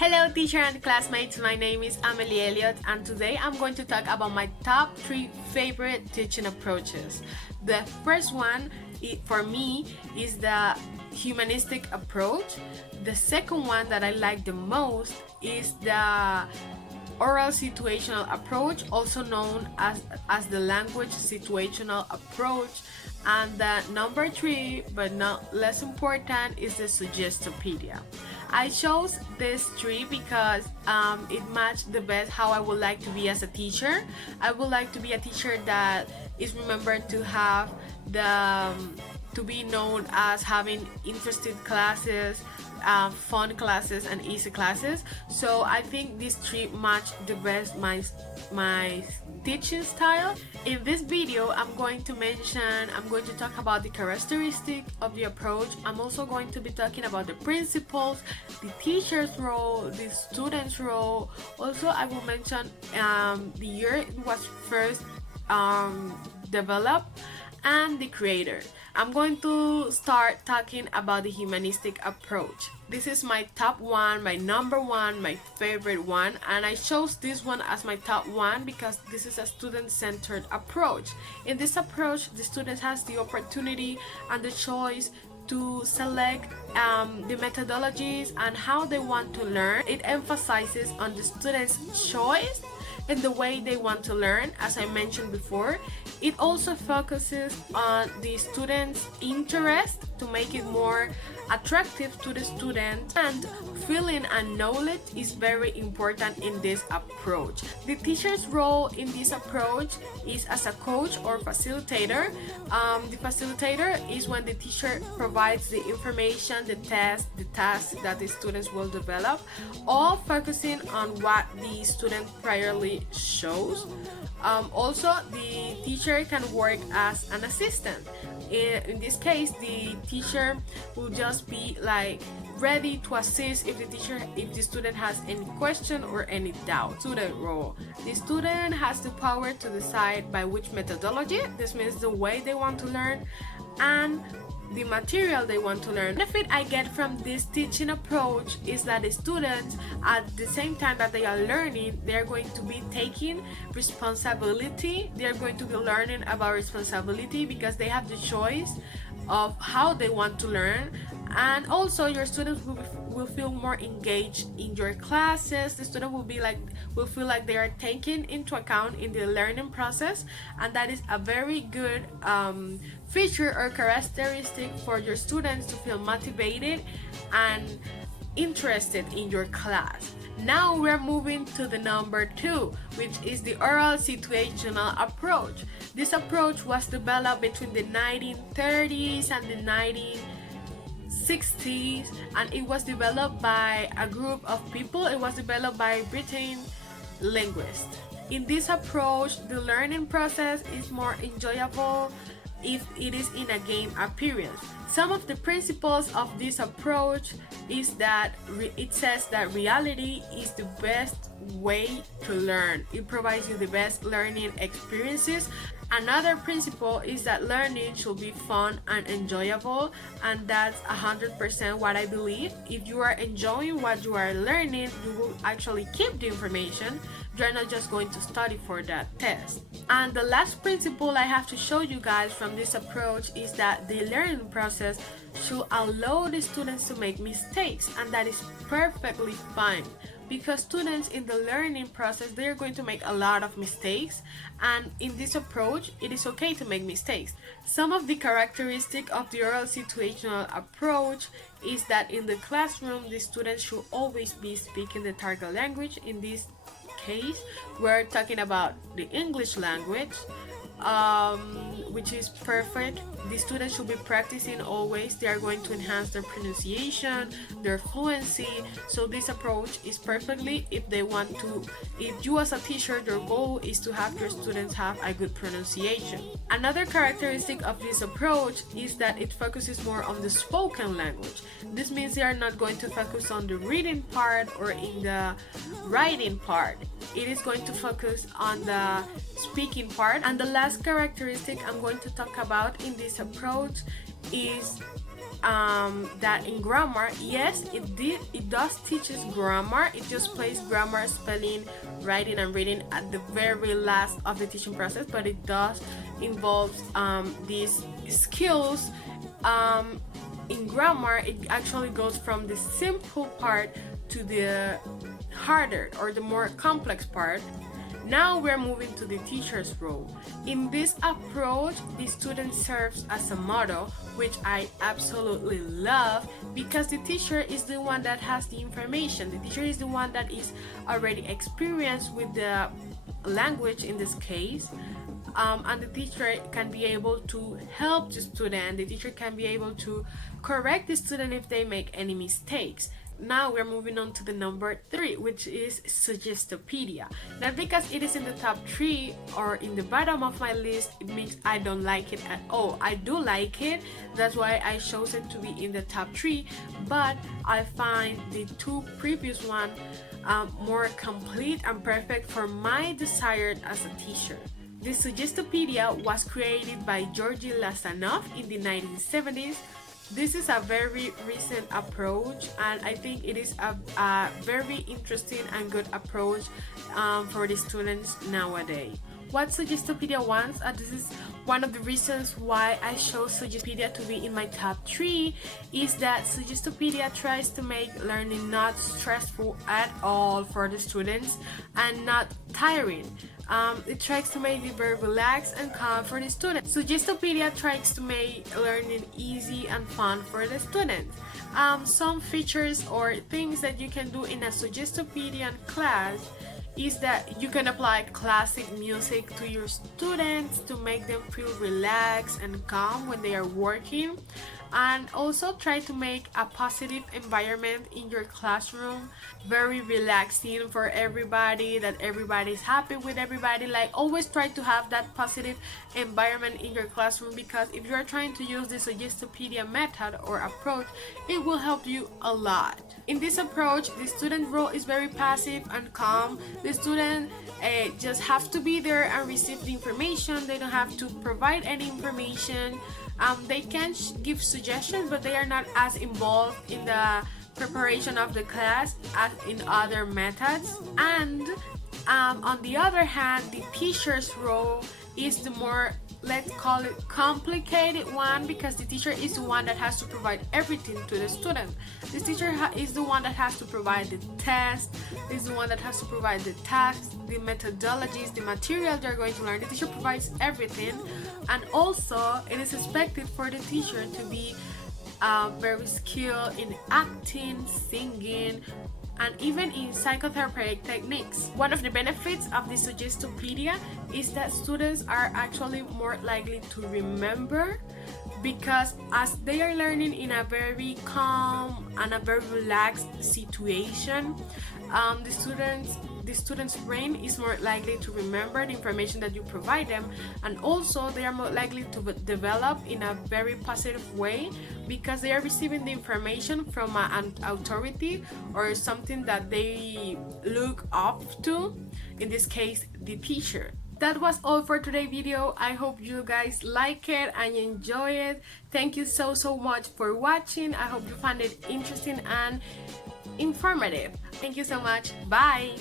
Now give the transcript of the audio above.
Hello teacher and classmates, my name is Amelie Elliott and today I'm going to talk about my top 3 favorite teaching approaches. The first one for me is the humanistic approach. The second one that I like the most is the oral situational approach, also known as the language situational approach. And the number 3, but not less important, is the suggestopedia. I chose these 3 because it matched the best how I would like to be as a teacher. I would like to be a teacher that is remembered to have to be known as having interesting classes, fun classes and easy classes. So I think these 3 match the best my teaching style. In this video I'm going to talk about the characteristic of the approach. I'm also going to be talking about the principles, the teacher's role, the student's role. Also I will mention the year it was first developed and the creator. I'm going to start talking about the humanistic approach. This is my top one, my number one, my favorite one, and I chose this one as my top one because this is a student-centered approach. In this approach, the student has the opportunity and the choice to select the methodologies and how they want to learn. It emphasizes on the student's choice in the way they want to learn, as I mentioned before. It also focuses on the student's interest to make it more attractive to the student, and feeling and knowledge is very important in this approach. The teacher's role in this approach is as a coach or facilitator. The facilitator is when the teacher provides the information, the test, the tasks that the students will develop, all focusing on what the student priorly shows. Also, the teacher can work as an assistant. In this case, the teacher will just be like ready to assist if the student has any question or any doubt. Student role. The student has the power to decide by which methodology, this means the way they want to learn, and the material they want to learn. The benefit I get from this teaching approach is that the students, at the same time that they are learning, they're going to be taking responsibility. They're going to be learning about responsibility because they have the choice of how they want to learn. And also your students will feel more engaged in your classes. The student will feel like they are taken into account in the learning process, and that is a very good feature or characteristic for your students to feel motivated and interested in your class. Now we're moving to the number 2, which is the oral situational approach. This approach was developed between the 1930s and the 1960s, and it was developed by a group of people. It was developed by Britain linguists. In this approach, the learning process is more enjoyable if it is in a game appearance. Some of the principles of this approach is that it says that reality is the best way to learn. It provides you the best learning experiences. Another principle is that learning should be fun and enjoyable, and that's 100% what I believe. If you are enjoying what you are learning, you will actually keep the information. You're not just going to study for that test. And the last principle I have to show you guys from this approach is that the learning process should allow the students to make mistakes, and that is perfectly fine. Because students in the learning process, they are going to make a lot of mistakes, and in this approach it is okay to make mistakes. Some of the characteristics of the oral situational approach is that in the classroom the students should always be speaking the target language. In this case we're talking about the English language, which is perfect. The students should be practicing always. They are going to enhance their pronunciation, their fluency. So this approach is perfectly if you as a teacher, your goal is to have your students have a good pronunciation. Another characteristic of this approach is that it focuses more on the spoken language. This means they are not going to focus on the reading part or in the writing part. It is going to focus on the speaking part. And the last characteristic I'm going to talk about in this approach is that in grammar, yes, it does teaches grammar. It just plays grammar, spelling, writing, and reading at the very last of the teaching process, but it does involve these skills. In grammar, it actually goes from the simple part to the harder or the more complex part. Now we're moving to the teacher's role. In this approach, the student serves as a model, which I absolutely love, because the teacher is the one that has the information. The teacher is the one that is already experienced with the language in this case. And the teacher can be able to help the student. The teacher can be able to correct the student if they make any mistakes. Now we're moving on to the number 3, which is suggestopedia. Not because it is in the top 3 or in the bottom of my list, it means I don't like it at all. I do like it, that's why I chose it to be in the top 3, but I find the 2 previous one more complete and perfect for my desire as a teacher. The suggestopedia was created by Georgi Lasanov in the 1970s. This is a very recent approach, and I think it is a very interesting and good approach for the students nowadays. What Suggestopedia wants, this is one of the reasons why I chose Suggestopedia to be in my top 3, is that Suggestopedia tries to make learning not stressful at all for the students and not tiring. It tries to make it very relaxed and calm for the students. Suggestopedia tries to make learning easy and fun for the students. Some features or things that you can do in a Suggestopedia class is that you can apply classic music to your students to make them feel relaxed and calm when they are working, and also try to make a positive environment in your classroom, very relaxing for everybody, that everybody's happy with everybody. Like, always try to have that positive environment in your classroom, because if you are trying to use the Suggestopedia method or approach, it will help you a lot. In this approach, the student role is very passive and calm. The student just have to be there and receive the information. They don't have to provide any information. They can give suggestions, but they are not as involved in the preparation of the class as in other methods. And on the other hand, the teacher's role is the more, let's call it, complicated one, because the teacher is the one that has to provide everything to the student. The teacher is the one that has to provide the test, is the one that has to provide the tasks, the methodologies, the material they're going to learn. The teacher provides everything, and also it is expected for the teacher to be very skilled in acting, singing, and even in psychotherapeutic techniques. One of the benefits of the Suggestopedia is that students are actually more likely to remember, because as they are learning in a very calm and a very relaxed situation, the student's brain is more likely to remember the information that you provide them, and also they are more likely to develop in a very positive way, because they are receiving the information from an authority or something that they look up to, in this case the teacher. That was all for today's video. I hope you guys like it and enjoy it. Thank you so much for watching. I hope you found it interesting and informative. Thank you so much. Bye.